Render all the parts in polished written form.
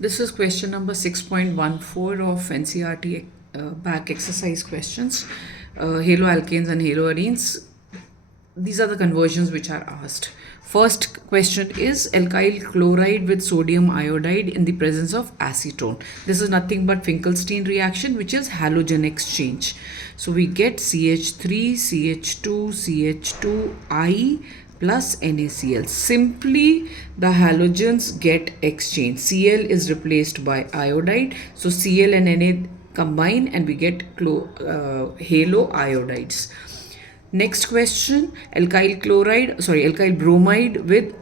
This is question number 6.14 of NCERT back exercise questions. Haloalkanes and haloarenes. These are the conversions which are asked. First question is alkyl chloride with sodium iodide in the presence of acetone. This is nothing but Finkelstein reaction, which is halogen exchange. So we get CH3, CH2, CH2I plus NaCl. Simply the halogens get exchanged. Cl is replaced by iodide. So Cl and Na combine and we get halo iodides. Next question, alkyl bromide with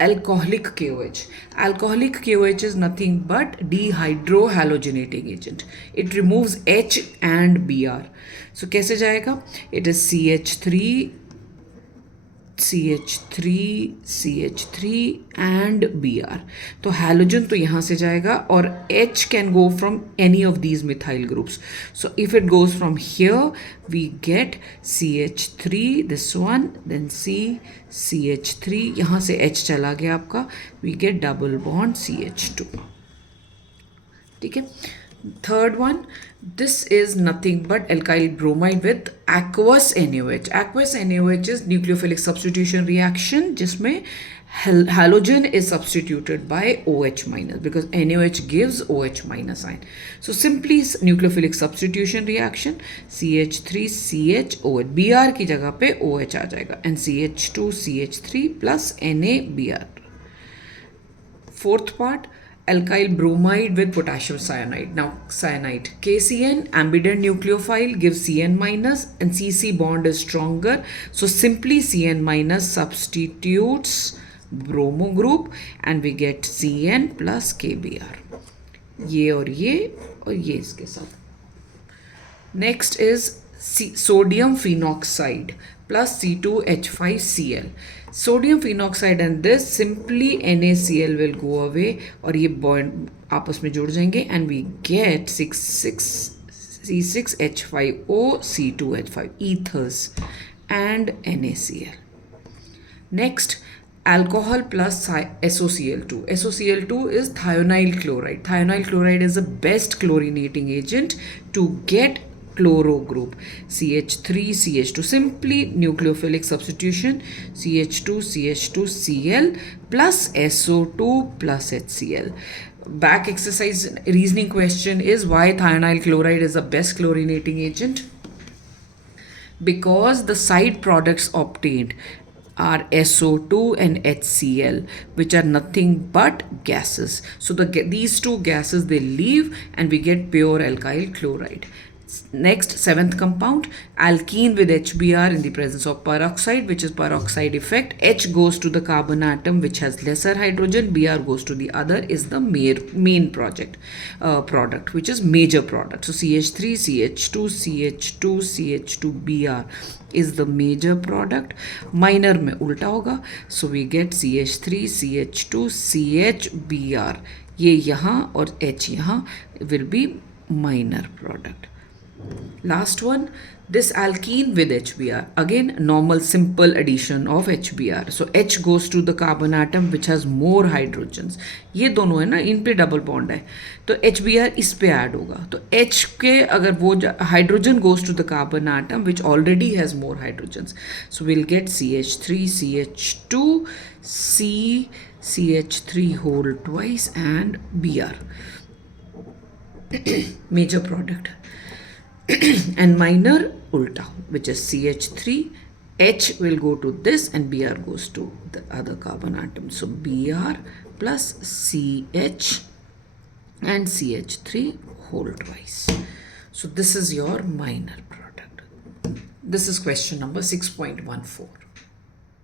alcoholic KOH. Alcoholic KOH is nothing but dehydrohalogenating agent. It removes H and Br. So कैसे जाएगा? It is CH3, CH3 and Br. तो halogen तो यहाँ से जाएगा और H can go from any of these methyl groups. So if it goes from here, we get CH3, this one, then CH3, यहाँ से H चला गया आपका, we get double bond CH2. ठीक है. Third one, this is nothing but alkyl bromide with aqueous NaOH. Aqueous NaOH is nucleophilic substitution reaction जिसमें halogen is substituted by OH minus because NaOH gives OH minus ion. So simply nucleophilic substitution reaction, CH3CHOH, Br की जगह पे OH आ जाएगा and CH2CH3 plus NaBr. Fourth part, alkyl bromide with potassium cyanide. Now cyanide, KCN, ambident nucleophile, gives Cn minus and CC bond is stronger. So simply Cn minus substitutes bromo group and we get Cn plus KBr. ये और ये इसके साथ. Next is sodium phenoxide plus C2H5Cl. Sodium phenoxide and this simply NaCl will go away और ये bond आपस में जुड़ जाएंगे and we get C6H5O C2H5 ethers and NaCl. Next, alcohol plus SOCl2. SOCl2 is thionyl chloride. Thionyl chloride is the best chlorinating agent to get chloro group. CH3CH2, simply nucleophilic substitution, CH2CH2Cl plus SO2 plus HCl. Back exercise reasoning question is why thionyl chloride is the best chlorinating agent? Because the side products obtained are SO2 and HCl, which are nothing but gases. So these two gases, they leave and we get pure alkyl chloride. Next, seventh compound, alkene with HBr in the presence of peroxide, which is peroxide effect. H goes to the carbon atom which has lesser hydrogen, Br goes to the other, is the main product, which is major product. So CH3, CH2, CH2, CH2Br is the major product. Minor में उल्टा होगा. So we get CH3, CH2, CHBr. ये यहाँ और H यहाँ will be minor product. Last one, this alkene with HBr, again normal simple addition of HBr. So H goes to the carbon atom which has more hydrogens. ये दोनों है ना, इन पे double bond है तो HBr इस पे ऐड होगा. तो H के अगर वो hydrogen goes to the carbon atom which already has more hydrogens. So we'll get CH3, CH2, CH3 whole twice and Br. Major product. And minor ulta, which is CH3, H will go to this and Br goes to the other carbon atom. So Br plus CH and CH3 whole twice. So this is your minor product. This is question number 6.14.